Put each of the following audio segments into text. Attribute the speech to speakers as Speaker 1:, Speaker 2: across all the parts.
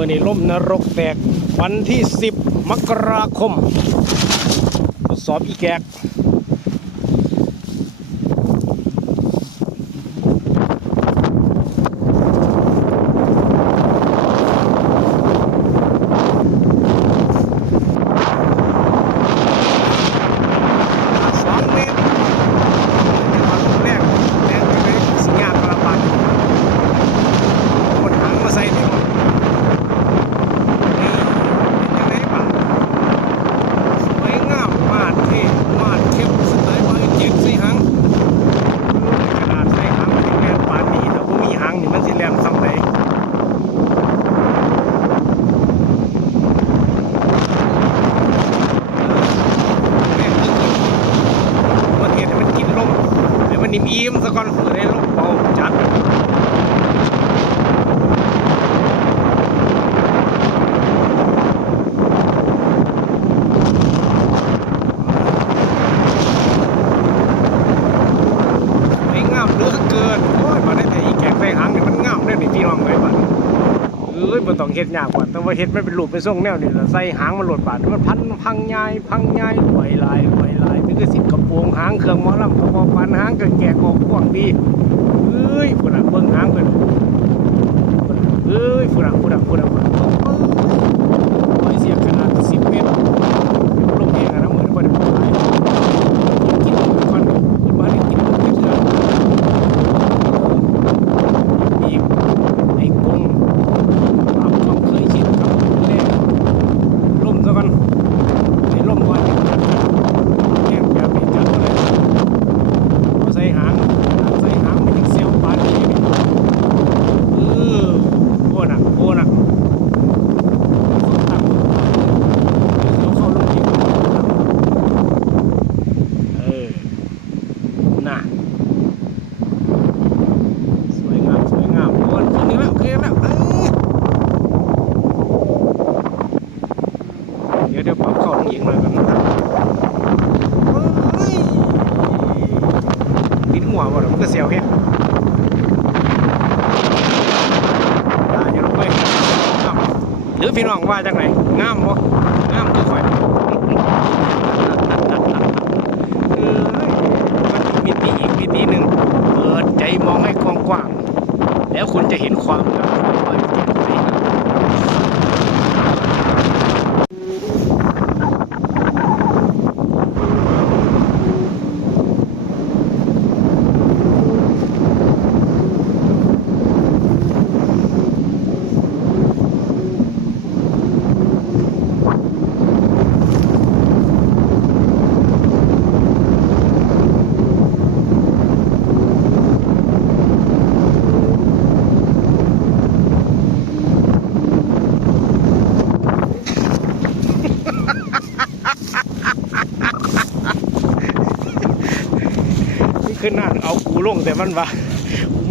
Speaker 1: มื่อนี้ล่มนรกแตกวันที่ 10 มกราคมทดสอบอีแกกสองเมตรแรกแรกไปสิงากระบาดคนหางมาใส่ที่หมด นี่เป็นยังไงบ้างสวยงามมาดเท่มาดเข้มสไตล์บอยเจ็ดใส่หางขนาดใส่หางมันยังแล่นปานนี้แต่ว่ามีหางนี่มันสิแล่นซ้ำไหนแม่งจริงๆมันเห็นให้มันกินลมให้มั นนิ่มอิ่มสะก่อนเพื่อได้ลมเบาจัด ไม่งามเหลือเกิน โอ้ยมาได้แต่อีแกงใส่หางเนี่ยมันงามได้นี่พี่น้องเลยบัดเอ้ยบ่ต้อง เฮ็ดยากกว่าแต่ว่าเฮ็ดไม่เป็นรูปเป็นทรงแนวนี่ละใส่หางมันหลดบาดมันพันพังยายพังยายไหวยลายรวยลายนี่คือสิกระโปรงหางเครื่องมอลำกระบอกปานหางเก็แก่กอกกว้างดีเอ้ยพุ่นน่ะเบิ่งหางเพิ่นเอ้ยพุ่นน่ะพุ่นน่ะพุ่นน่ะพุ่นน่ะโอ้ยเสียขนาด10เมตรลงแห้งอะนะเหมือนบ่ได้ไปกินควันขึ้นมาได้กินเทื่อ อีกไอ้กงปรับความเคยชินกับแร่ล่มซะก่อนไอ้ล่มก่อนแก้มแบบนี้จัดเลยเอาใส่หางใส่หางมันยังเซลล์ปานนี้นี่เออโอ้น่ะโอ้น่ะคนตั้งเดี๋ยวเข้าลงจริงเออน่ะ สวยงามสวยงามโอ้ยขึ้นนี่แล้วขึ้นแล้วเอ้ยเดี๋ยวเดี๋ยวปรับเข้าลงอีกหน่อยกันนะเฮ้ยปิดหัว บ่เดี๋ยวมันก็เสียวเฮ็ดอ่าอย่าลงไปหรือพี่น้องว่าจังไหนงามบ่งามคือข่อยเอ้ยมันมีมิติอีกมิติหนึ่งเปิดใจมองให้กว้างๆ แล้วคุณจะเห็นความงามของมันจริงๆ นี่คือหน้าเอากูลงแต่มันว่า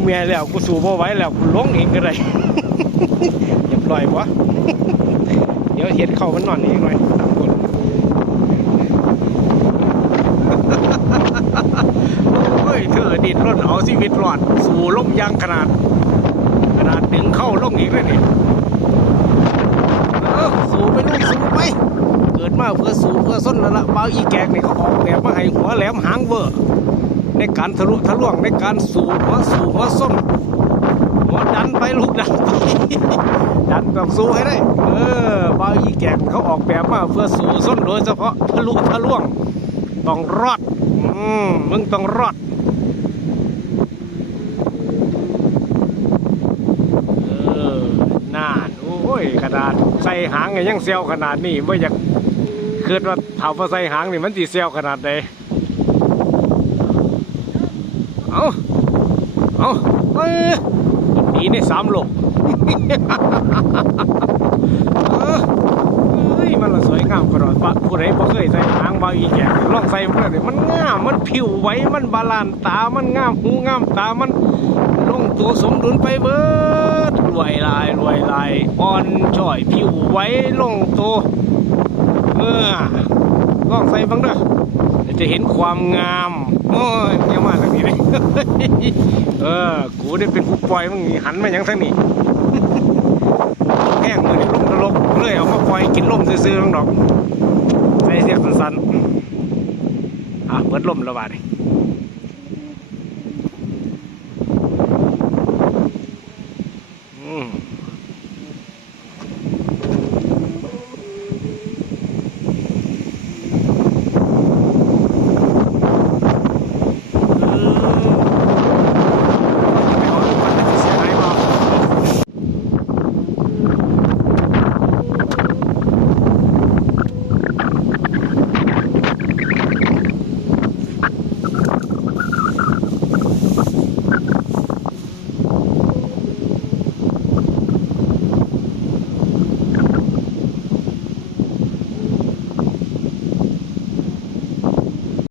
Speaker 1: เมียแล้วกูสู้บ่ไหว้แล้วกูลงเองก็ได้เรียบร้อยวะเดี๋ยวเห็ดเข้ามันนอนอีกหน่อยตามคนโอ้ยเธอดินร่นเอาชีวิตรอด สู่ล่มยางขนาด ขนาดดึงเข้าลงอีกเลยนี่เออสู่ไปลูกสู่ไปเกิดมาเพื่อสู่เพื่อส้นแล้วละเบาอีแกกนี่เขาออกแบบมาให้หัวแหลมหางเวอร์ ในการทะลุทะลวงในการสู่หัวสู่หัวส้นหัวดันไปลูกดันไปดันต้องสู้ให้ได้เออบาอีแกกเขาออกแบบมาเพื่อสู่ส้นโดยเฉพาะทะลุทะลวงต้องรอดอืมมึงต้องรอดเออน่าโอ้ยขนาดใส่หางยังเซลขนาดนี้ไม่อยากคิดว่าเผาใส่หางนี่มันสีเซลขนาดใด เอาเอาเอ้ยหนีในสามโลเออเฮ้ยมันละสวยงามขนาดปะผู้ใดบ่เคยใส่หางบางอีแก่ลองใส่มันเลยมันงาม มันผิวไหวมันบาลานซ์ตา มันงามหูงามตา มันลงตัวสมดุลไปเบิดรวยลายรวยลายอ่อนจ่อยผิวไหวลงตัวเออ ลองใส่บ้างเด้อเดี๋ยจะเห็นความงามโอ้ยเยี่ยมมากทางนี้เลยเออกูได้เป็นผู้ปล่อยมึงนี่หันมาอย่างทางนี้แห้งมือนี่ซื้อๆน้องดอกใส่เสียกสั้นๆอะเปิดลมแล้วบาดนี้อืม